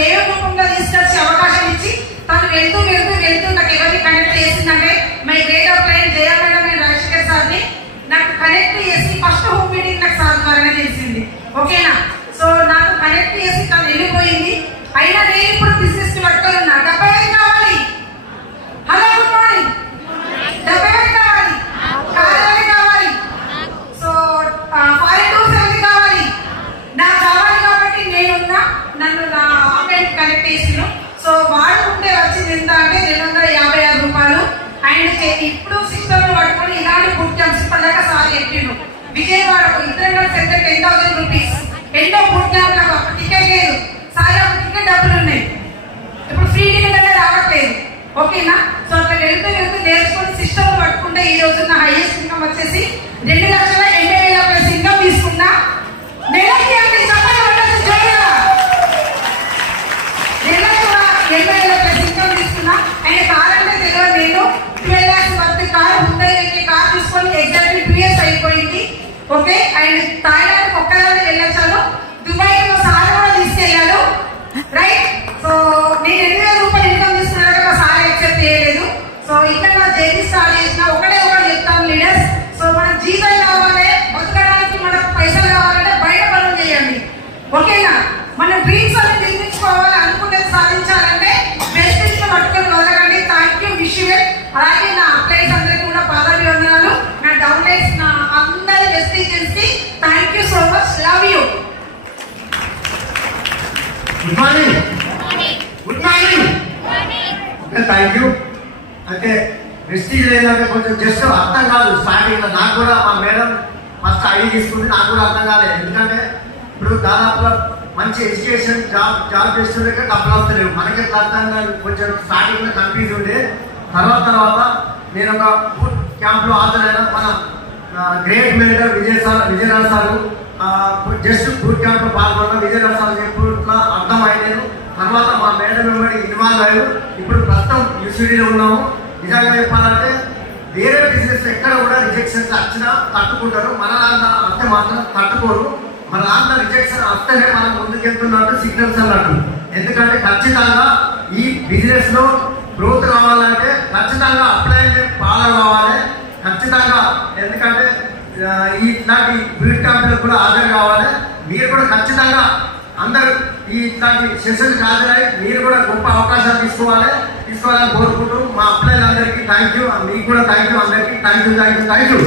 దేవుడి రూపంలో తీసుకొచ్చి అవకాశం ఇచ్చి తను వెళ్తూ వెళ్తూ వెళ్తూ నాకు ఎవరిని కనెక్ట్ చేసిందంటే my great of line Jaya madam నేను రాజశేఖర్ సార్ని నాకు కనెక్ట్ చేసి ఫస్ట్ హోమ్ మీటింగ్ నాకు సార్ ద్వారానే తెలిసింది. ఓకేనా? సో నాకు కనెక్ట్ చేసి తను వెళ్ళిపోయింది. అయినా నేను ఇప్పుడు బిజినెస్ పట్టుకున్నా. 70 కావాలి. Hello, good morning. 70 కావాలి, కావాలి కావాలి. సో ఫారెన్ టూర్స్ ఎవరికి కావాలి? నాకు కావాలి కాబట్టి నేనున్నా. నన్ను నా అకౌంట్ కనెక్ట్ చేసిన. సో వాడుకుంటే వచ్చింది ఎంత అంటే 256 రూపాయలు. అండ్ ఇప్పుడు సిస్టమ్ పట్టుకొని ఇలాంటి బుక్ క్యాంప్స్ ఇప్పటిదాకా సార్ చెప్పిండు. విజయవాడకు ఇంటర్నల్ సెంటర్ 10,000 రూపీస్. ఎన్నో బుక్ క్యాంప్ నాకు టికెట్ లేదు సార్, టికెట్ డబ్బులు ఉన్నాయి. ఇప్పుడు ఫ్రీ టికెట్ అనేది రావట్లేదు. ఓకేనా? సో అట్లా వెళ్తూ వెళ్తూ నేర్చుకుని సిస్టమ్ పట్టుకుంటే ఈ రోజు నా హైయెస్ట్ ఇన్కమ్ వచ్చేసి 2,80,000 ప్లస్ ఇన్కమ్ తీసుకున్నా. నెలకి అంటే చెప్పండి, నెలకి 80,000 ప్లస్ ఇన్కమ్ తీసుకున్నా. అండ్ కార్ అంటే తెలియదు, నేను 12 lakhs వర్త్ కార్ ముందై కార్ తీసుకొని ఎగ్జాక్ట్లీ 2 years అయిపోయింది. ఓకే. అండ్ థాయిలాండ్ ఒక్కదాన్ని వెళ్ళొచ్చాను. దుబాయ్ సార్ కూడా తీసుకెళ్ళాడు. రైట్. సో నేను 2,000 రూపాయలు ఇన్కమ్ తీసుకున్నాక మా సార్ యాక్సెప్ట్ చేయలేదు. సో ఇక్కడ నా జర్నీ స్టార్ట్ చేసిన ఒకటే చెప్తాను లీడర్స్. సో మన జీతం కావాలి, బతకడానికి మనకు పైసలు కావాలంటే బయట పనులు చేయండి. ఓకేనా? మన డ్రీమ్స్ అన్ని నిర్మించుకోవాలి, అనుకునేది సాధించాలంటే బెస్ట్ పట్టుకొని వదలకండి. Thank you, wish you. అలాగే నా అప్లైస్ అందరికీ కూడా పాదాభివందనాలు. నా డౌన్లైన్స్ నా అందరి బెస్ట్ కి thank you so much. Love you. Good morning. Good morning. Thank you. అంటే ప్రెస్టీజ్ లేదంటే కొంచెం జస్ట్ అర్థం కాదు. స్టార్టింగ్ లో నాకు కూడా మా మేడం ఫస్ట్ ఐడి తీసుకుంటే నాకు కూడా అర్థం కాలేదు. ఎందుకంటే ఇప్పుడు దాదాపుగా మంచి ఎడ్యుకేషన్ జాబ్ చేస్తుండే డబ్బులు వస్తలేవు. మనకి అర్థం కాదు. కొంచెం స్టార్టింగ్ లో కన్ఫ్యూజ్ ఉండే. తర్వాత నేను ఒక బూట్ క్యాంప్ లో హాజరైన మన great mentor Vijayaraj sir just boot camp లో పాల్గొన్న విజయరాజ్ సార్ చెప్పినట్లా అర్థమైలేదు. తర్వాత మా మేడం వెంబడి ఇన్వాల్వ్ అయ్యారు. ఇప్పుడు ప్రస్తుతం యూనివర్సిటీలో ఉన్నాము. నిజంగా చెప్పాలంటే వేరే బిజినెస్ ఎక్కడ కూడా రిజెక్షన్స్ వచ్చినా తట్టుకుంటారు, మన దాంట్లో వస్తే మాత్రం తట్టుకోరు. మన దాంట్లో రిజెక్షన్ వస్తేనే మనం ముందుకెళ్తున్నట్టు సిగ్నల్స్ అన్నట్టు. ఎందుకంటే ఖచ్చితంగా ఈ బిజినెస్ లో గ్రోత్ కావాలంటే ఖచ్చితంగా అప్లై ఫాలో కావాలి ఖచ్చితంగా. ఎందుకంటే ఇట్లాంటి బీట్ క్యాంపులకు కూడా హాజరు కావాలి. మీరు కూడా ఖచ్చితంగా అందరూ ఇట్లాంటి సెషన్స్ హాజరై మీరు కూడా గొప్ప అవకాశాలు తీసుకోవాలని కోరుకుంటూ మా అప్లైలు అందరికీ థ్యాంక్ యూ. మీకు కూడా థ్యాంక్ యూ. అందరికీ థ్యాంక్ యూ.